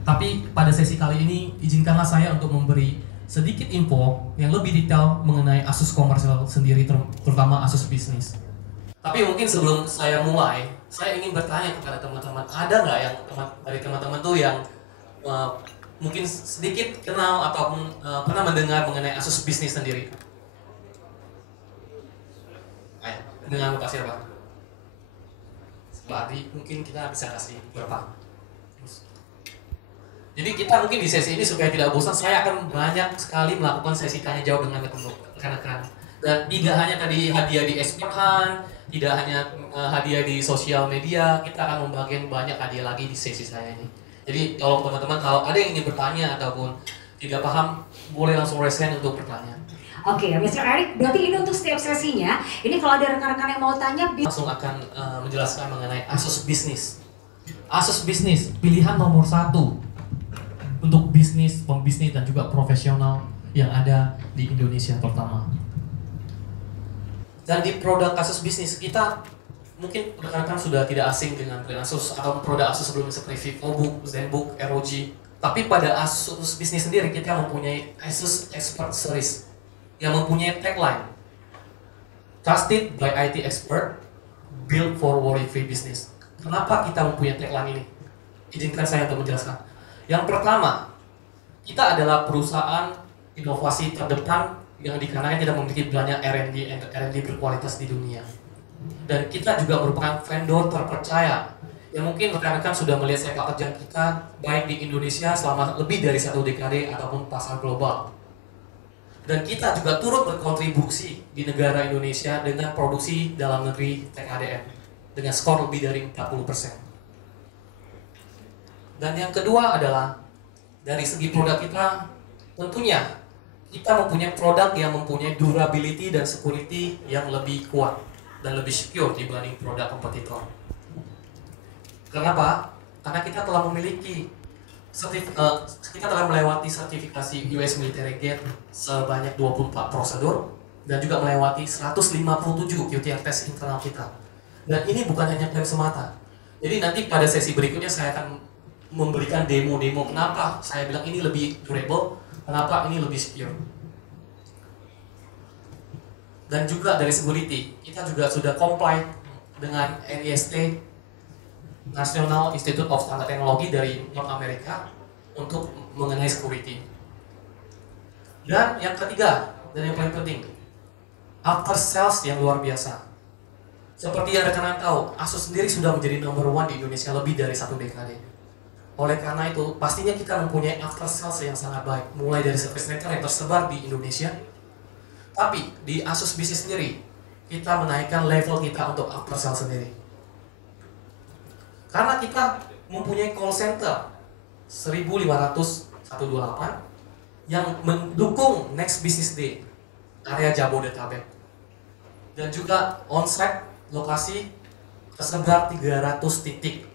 Tapi pada sesi kali ini, izinkanlah saya untuk memberi sedikit info yang lebih detail mengenai Asus komersial sendiri, terutama Asus bisnis. Tapi mungkin sebelum saya mulai, saya ingin bertanya kepada teman-teman, ada nggak yang dari teman-teman tuh yang mungkin sedikit kenal ataupun pernah mendengar mengenai Asus bisnis sendiri? Ayo, dengan Pak siapa? Pak Adi, mungkin kita bisa kasih berapa? Jadi kita mungkin di sesi ini supaya tidak bosan, saya akan banyak sekali melakukan sesi tanya jawab dengan rekan-rekan. Dan tidak hanya tadi hadiah di Expert Hunt, tidak hanya hadiah di sosial media, kita akan membagikan banyak hadiah lagi di sesi saya ini. Jadi tolong teman-teman, kalau ada yang ingin bertanya ataupun tidak paham, boleh langsung raise hand untuk bertanya. Oke, Mr. Eric, berarti ini untuk setiap sesinya. Ini kalau ada rekan-rekan yang mau tanya, langsung akan menjelaskan mengenai Asus bisnis. Asus bisnis, pilihan nomor 1 untuk bisnis, pembisnis dan juga profesional yang ada di Indonesia terutama. Dan di produk Asus bisnis kita, mungkin rekan-rekan sudah tidak asing dengan brand Asus atau produk Asus sebelumnya seperti VivoBook, ZenBook, ROG. Tapi pada Asus bisnis sendiri kita mempunyai Asus Expert Series yang mempunyai tagline Trusted by IT Expert, Built for Worry-Free Business. Kenapa kita mempunyai tagline ini? Izinkan saya untuk menjelaskan. Yang pertama, kita adalah perusahaan inovasi terdepan yang dikarenakan tidak memiliki banyak R&D berkualitas di dunia. Dan kita juga merupakan vendor terpercaya yang mungkin rekan-rekan sudah melihat sepak terjang kita baik di Indonesia selama lebih dari 1 dekade ataupun pasar global. Dan kita juga turut berkontribusi di negara Indonesia dengan produksi dalam negeri TKDN dengan skor lebih dari 40%. Dan yang kedua adalah dari segi produk kita, tentunya kita mempunyai produk yang mempunyai durability dan security yang lebih kuat dan lebih secure dibanding produk kompetitor. Kenapa? Karena kita telah memiliki kita telah melewati sertifikasi US Military Gate sebanyak 24 prosedur dan juga melewati 157 QTR test internal kita. Dan ini bukan hanya klaim semata. Jadi nanti pada sesi berikutnya saya akan memberikan demo-demo kenapa saya bilang ini lebih durable, kenapa ini lebih secure. Dan juga dari security, kita juga sudah comply dengan NIST, National Institute of Standard Technology dari North America untuk mengenai security. Dan yang ketiga, dan yang paling penting, after sales yang luar biasa. Seperti yang rekan-rekan tahu, Asus sendiri sudah menjadi number 1 di Indonesia lebih dari 1 dekade. Oleh karena itu, pastinya kita mempunyai after sales yang sangat baik, mulai dari service center yang tersebar di Indonesia. Tapi di Asus bisnis sendiri, kita menaikkan level kita untuk after sales sendiri. Karena kita mempunyai call center 1.500 yang mendukung Next Business Day area Jabodetabek. Dan juga on-site lokasi tersebar 300 titik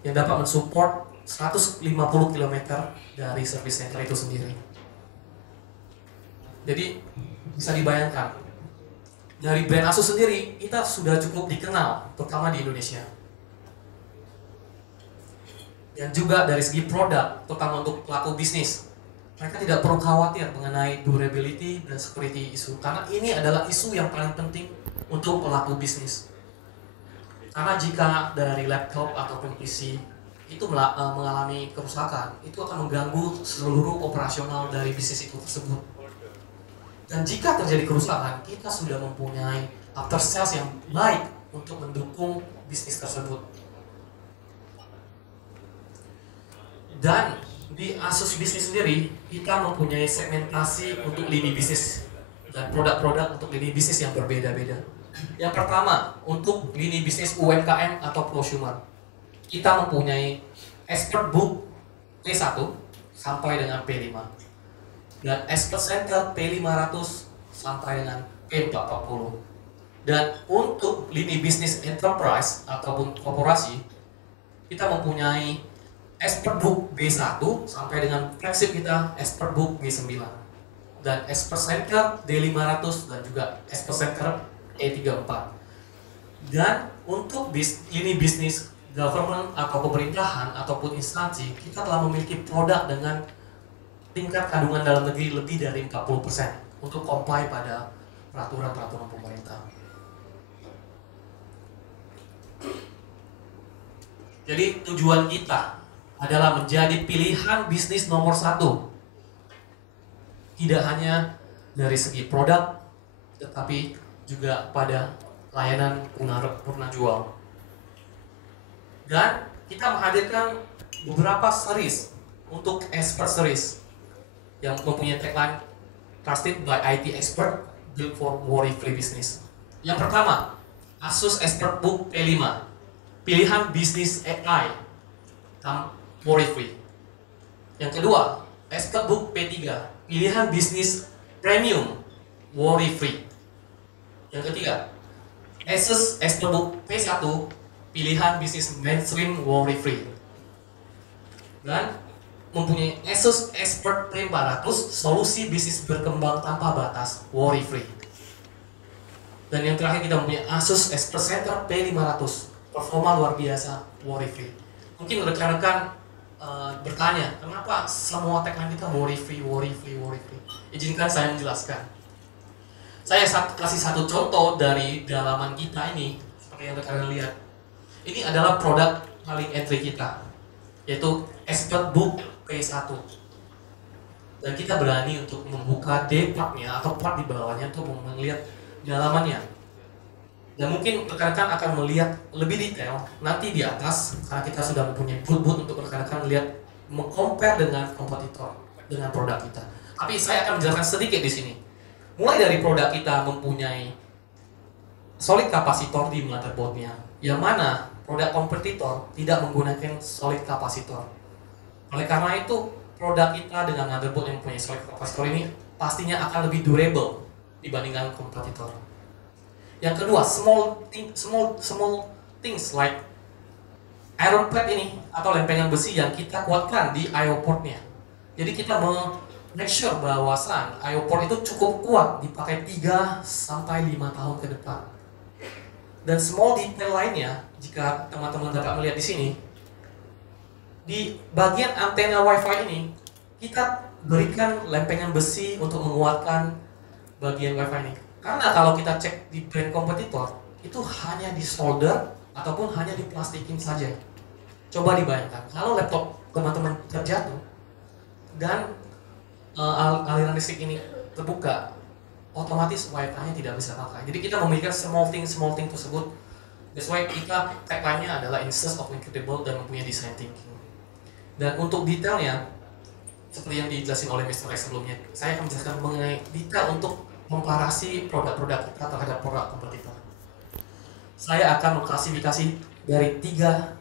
yang dapat mensupport 150 km dari service center itu sendiri. Jadi bisa dibayangkan, dari brand Asus sendiri kita sudah cukup dikenal, terutama di Indonesia. Dan juga dari segi produk, terutama untuk pelaku bisnis, mereka tidak perlu khawatir mengenai durability dan security isu, karena ini adalah isu yang paling penting untuk pelaku bisnis. Karena jika dari laptop ataupun PC itu mengalami kerusakan, itu akan mengganggu seluruh operasional dari bisnis itu tersebut. Dan jika terjadi kerusakan, kita sudah mempunyai after sales yang baik untuk mendukung bisnis tersebut. Dan di Asus bisnis sendiri, kita mempunyai segmentasi untuk lini bisnis dan produk-produk untuk lini bisnis yang berbeda-beda. Yang pertama, untuk lini bisnis UMKM atau prosumer, kita mempunyai ExpertBook P1 sampai dengan P5 dan Expert Center P500 sampai dengan P440. Dan untuk lini bisnis enterprise ataupun korporasi, kita mempunyai ExpertBook B1 sampai dengan flagship kita ExpertBook B9 dan Expert Center D500 dan juga Expert Center E34. Dan untuk lini bisnis government atau pemerintahan ataupun instansi, kita telah memiliki produk dengan tingkat kandungan dalam negeri lebih dari 40% untuk comply pada peraturan-peraturan pemerintah. Jadi tujuan kita adalah menjadi pilihan bisnis nomor 1. Tidak hanya dari segi produk, tetapi juga pada layanan purna jual. Dan kita menghadirkan beberapa series untuk expert series yang mempunyai tagline Trusted by IT Expert, Built for Worry-Free Business. Yang pertama, Asus ExpertBook P5, pilihan bisnis AI, worry-free. Yang kedua, ExpertBook P3, pilihan bisnis premium, worry-free. Yang ketiga, Asus ExpertBook P1, pilihan bisnis mainstream, worry-free. Dan mempunyai Asus Expert P400, solusi bisnis berkembang tanpa batas, worry-free. Dan yang terakhir kita mempunyai Asus Expert Center P500, performa luar biasa, worry-free. Mungkin rekan-rekan bertanya, kenapa semua tagline kita worry-free, worry-free, worry-free? Izinkan saya menjelaskan. Saya kasih satu contoh dari dalaman kita ini, seperti yang rekan-rekan lihat. Ini adalah produk paling entry kita, yaitu ExpertBook P1. Dan kita berani untuk membuka D-part-nya atau part di bawahnya untuk melihat dalamannya. Dan mungkin rekan-rekan akan melihat lebih detail nanti di atas, karena kita sudah mempunyai boot untuk rekan-rekan melihat, mengcompare dengan kompetitor, dengan produk kita. Tapi saya akan menjelaskan sedikit di sini. Mulai dari produk kita mempunyai solid kapasitor di motherboardnya, yang mana produk kompetitor tidak menggunakan solid kapasitor. Oleh karena itu, produk kita dengan motherboard yang mempunyai solid kapasitor ini pastinya akan lebih durable dibandingkan kompetitor. Yang kedua, small things like iron plate ini atau lempengan besi yang kita kuatkan di I/O port-nya. Jadi kita make sure bahwasan I/O port itu cukup kuat dipakai 3 sampai 5 tahun ke depan. Dan small detail lainnya, jika teman-teman dapat melihat di sini, di bagian antena WiFi ini kita berikan lempengan besi untuk menguatkan bagian WiFi ini. Karena kalau kita cek di brand kompetitor, itu hanya di solder ataupun hanya diplastikin saja. Coba dibayangkan, kalau laptop teman-teman terjatuh dan aliran listrik ini terbuka, otomatis Wi-Fi-nya tidak bisa pakai. Jadi kita memiliki small thing tersebut. That's why kita tagline-nya adalah Instead of Incredible dan mempunyai design thinking. Dan untuk detailnya, seperti yang dijelasin oleh Mr. Rex sebelumnya, saya akan menjelaskan mengenai detail untuk komparasi produk-produk kita terhadap produk kompetitor. Saya akan mengklasifikasi dari 3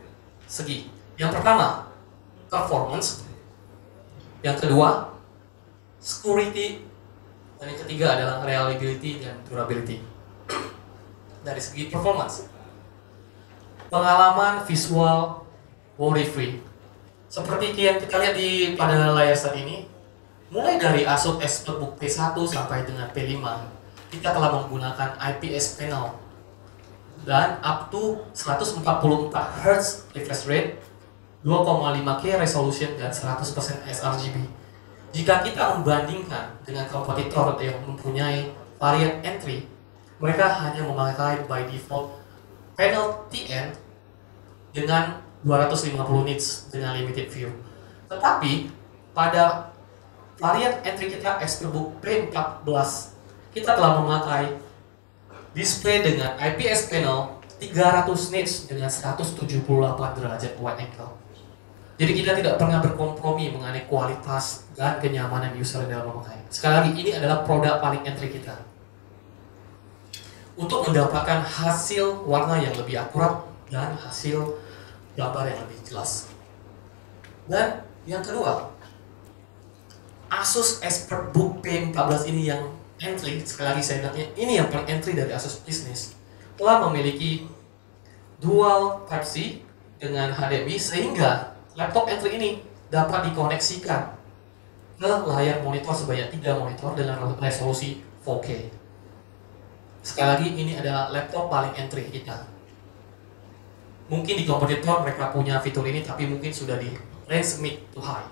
segi. Yang pertama, performance. Yang kedua, security. Dan yang ketiga adalah reliability dan durability. Dari segi performance, pengalaman visual worry-free. Seperti yang kita lihat pada layar saat ini, mulai dari Asus ExpertBook P1 sampai dengan P5, kita telah menggunakan IPS panel dan up to 144 Hz refresh rate, 2,5K resolution dan 100% sRGB. Jika kita membandingkan dengan kompetitor yang mempunyai varian entry, mereka hanya memakai by default panel TN dengan 250 nits dengan limited view. Tetapi pada varian entry kita ExpertBook P14, kita telah memakai display dengan IPS panel 300 nits dengan 178 derajat wide angle. Jadi kita tidak pernah berkompromi mengenai kualitas dan kenyamanan user dalam memakai. Sekali lagi, ini adalah produk paling entry kita. Untuk mendapatkan hasil warna yang lebih akurat dan hasil gambar yang lebih jelas. Dan yang kedua, Asus ExpertBook P14 ini yang entry, sekali lagi saya bilangnya, ini yang paling entry dari Asus Business, telah memiliki dual Type-C dengan HDMI sehingga laptop entry ini dapat dikoneksikan ke layar monitor sebanyak 3 monitor dengan resolusi 4K. Sekali lagi, ini adalah laptop paling entry kita. Mungkin di kompetitor mereka punya fitur ini, tapi mungkin sudah di range mid to high.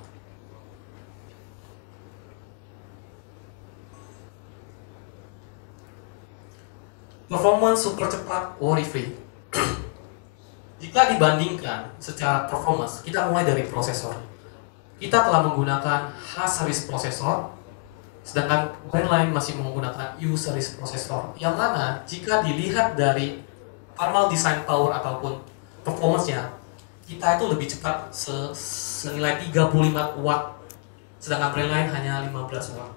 Performance super cepat, worry free. Jika dibandingkan secara performance, kita mulai dari prosesor. Kita telah menggunakan H-series prosesor, sedangkan brand lain masih menggunakan U-series prosesor. Yang mana jika dilihat dari thermal design power ataupun performance-nya, kita itu lebih cepat senilai 35 watt, sedangkan brand lain hanya 15 watt.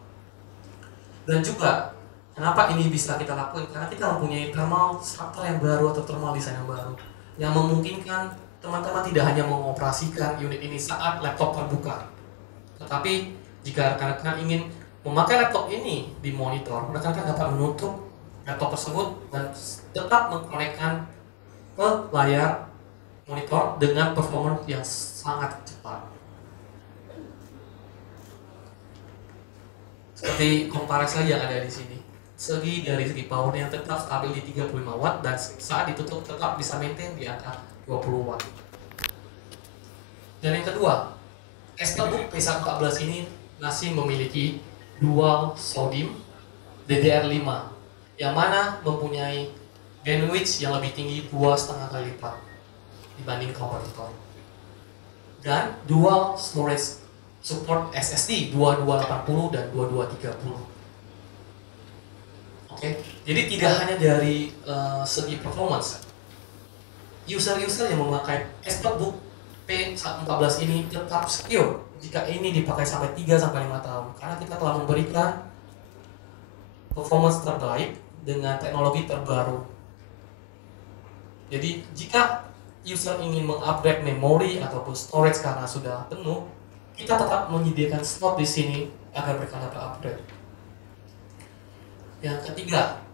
Dan juga kenapa ini bisa kita lakukan? Karena kita mempunyai thermal structure yang baru atau thermal design yang baru, yang memungkinkan teman-teman tidak hanya mengoperasikan unit ini saat laptop terbuka, tetapi jika rekan-rekan ingin memakai laptop ini di monitor, rekan-rekan dapat menutup laptop tersebut dan tetap mengkonekkan ke layar monitor dengan performance yang sangat cepat. Seperti komparasi yang ada di sini. Dari segi powernya tetap stabil di 35 watt dan saat ditutup tetap bisa maintain di angka 20 watt. Dan yang kedua, Expertbook P14 ini masih memiliki dual SODIMM DDR5 yang mana mempunyai bandwidth yang lebih tinggi 2,5 kali lipat dibanding kompetitor. Dan dual storage support SSD 2280 dan 2230. Oke, jadi tidak hanya dari segi performance, user-user yang memakai Expertbook P14 ini tetap secure jika ini dipakai sampai 3-5 tahun, karena kita telah memberikan performance terbaik dengan teknologi terbaru. Jadi jika user ingin mengupgrade memori ataupun storage karena sudah penuh, kita tetap menyediakan slot di sini agar mereka dapat upgrade. Yang ketiga,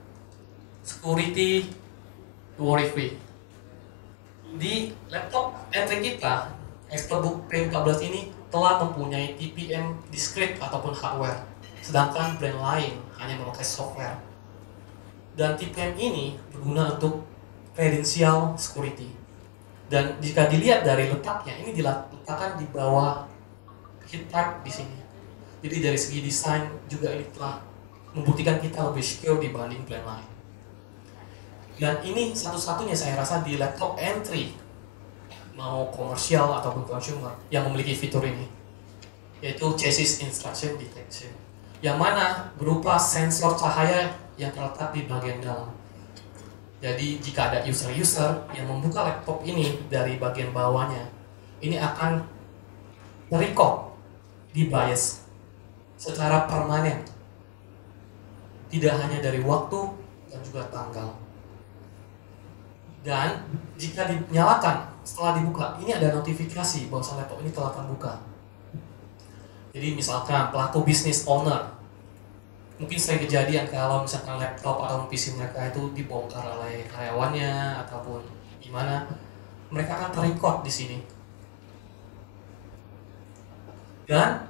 security worry free. Di laptop entry kita, Expertbook P14 ini telah mempunyai TPM discrete ataupun hardware, sedangkan brand lain hanya memakai software. Dan TPM ini berguna untuk credential security. Dan jika dilihat dari letaknya, ini diletakkan di bawah heat pipe di sini. Jadi dari segi desain juga ini telah membuktikan kita lebih secure dibanding brand lain. Dan ini satu-satunya saya rasa di laptop entry, mau komersial ataupun consumer, yang memiliki fitur ini, yaitu chassis instruction detection, yang mana berupa sensor cahaya yang terletak di bagian dalam. Jadi jika ada user-user yang membuka laptop ini dari bagian bawahnya, ini akan merecord di BIOS secara permanen, tidak hanya dari waktu dan juga tanggal. Dan jika dinyalakan setelah dibuka, ini ada notifikasi bahwa laptop ini telah terbuka. Jadi misalkan pelaku bisnis owner, mungkin sering kejadian kalau misalkan laptop atau PC mereka itu dibongkar oleh karyawannya ataupun gimana, mereka akan terrecord di sini. Dan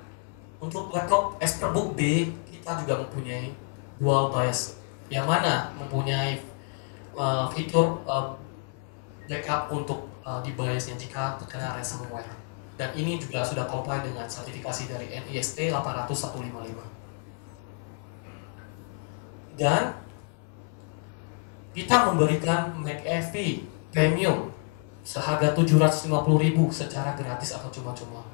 untuk laptop Expertbook B, kita juga mempunyai dual BIOS, yang mana mempunyai fitur backup untuk di BIOS-nya jika terkena ransomware. Dan ini juga sudah comply dengan sertifikasi dari NIST 80155. Dan kita memberikan McAfee Premium seharga 750.000 secara gratis atau cuma-cuma.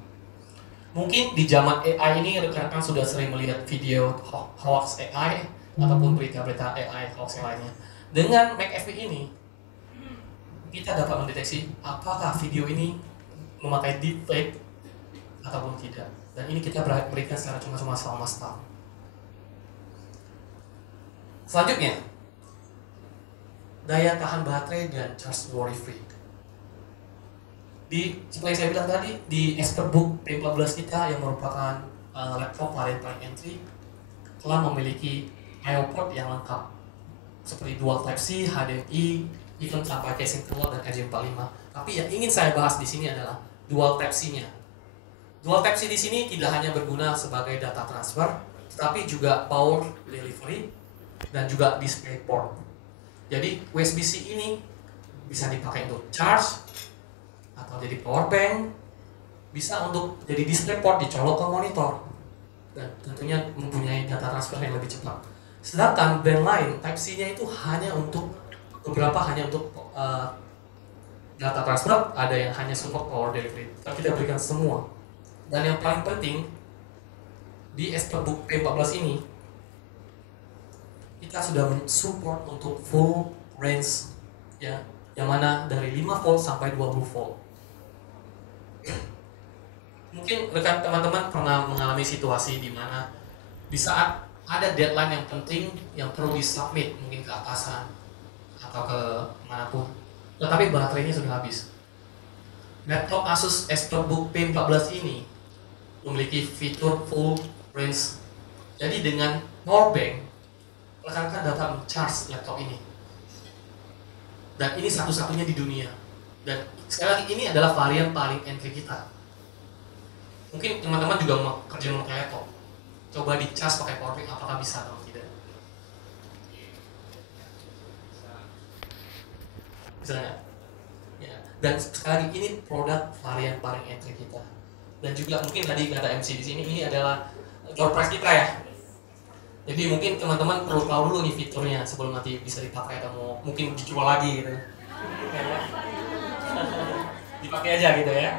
Mungkin di zaman AI ini rekan-rekan sudah sering melihat video hoax AI ataupun berita-berita AI hoax yang lainnya. Dengan McAfee ini, kita dapat mendeteksi apakah video ini memakai deepfake ataupun tidak. Dan ini kita berikan secara cuma-cuma selama setahun. Selanjutnya, daya tahan baterai dan charge worry free. Seperti saya bilang tadi, di Expertbook P14 kita yang merupakan laptop paling entry telah memiliki I/O port yang lengkap seperti dual Type-C, HDMI, even sampai casing keluar dan RJ45. Tapi yang ingin saya bahas di sini adalah dual Type-C-nya. Dual Type-C di sini tidak hanya berguna sebagai data transfer, tetapi juga power delivery dan juga display port. Jadi USB-C ini bisa dipakai untuk charge, atau jadi power bank, bisa untuk jadi display port dicolok ke monitor, dan tentunya mempunyai data transfer yang lebih cepat. Sedangkan brand lain Type-C-nya itu hanya untuk beberapa, hanya untuk data transfer, ada yang hanya support power delivery. Tapi kita berikan semua. Dan yang paling penting di Expertbook P14 ini, kita sudah support untuk full range, ya, yang mana dari 5 volt sampai 20 volt. Mungkin rekan teman-teman pernah mengalami situasi di mana di saat ada deadline yang penting yang perlu disubmit, mungkin ke atasan atau ke manapun, tetapi baterainya sudah habis. Laptop Asus Expertbook P14 ini memiliki fitur full range. Jadi dengan power bank, rekan-rekan dapat charge laptop ini. Dan ini satu-satunya di dunia. Dan sekali lagi ini adalah varian paling entry kita. Mungkin teman-teman juga mau kerja memakai laptop. Coba di charge pakai power bank, apakah bisa atau tidak? Bisa nggak? Ya. Dan sekali lagi ini produk varian paling entry kita. Dan juga mungkin tadi kata MC di sini, ini adalah door prize kita ya. Jadi mungkin teman-teman perlu tahu dulu nih fiturnya sebelum nanti bisa dipakai atau mau mungkin dijual lagi gitu. Dipakai aja gitu ya.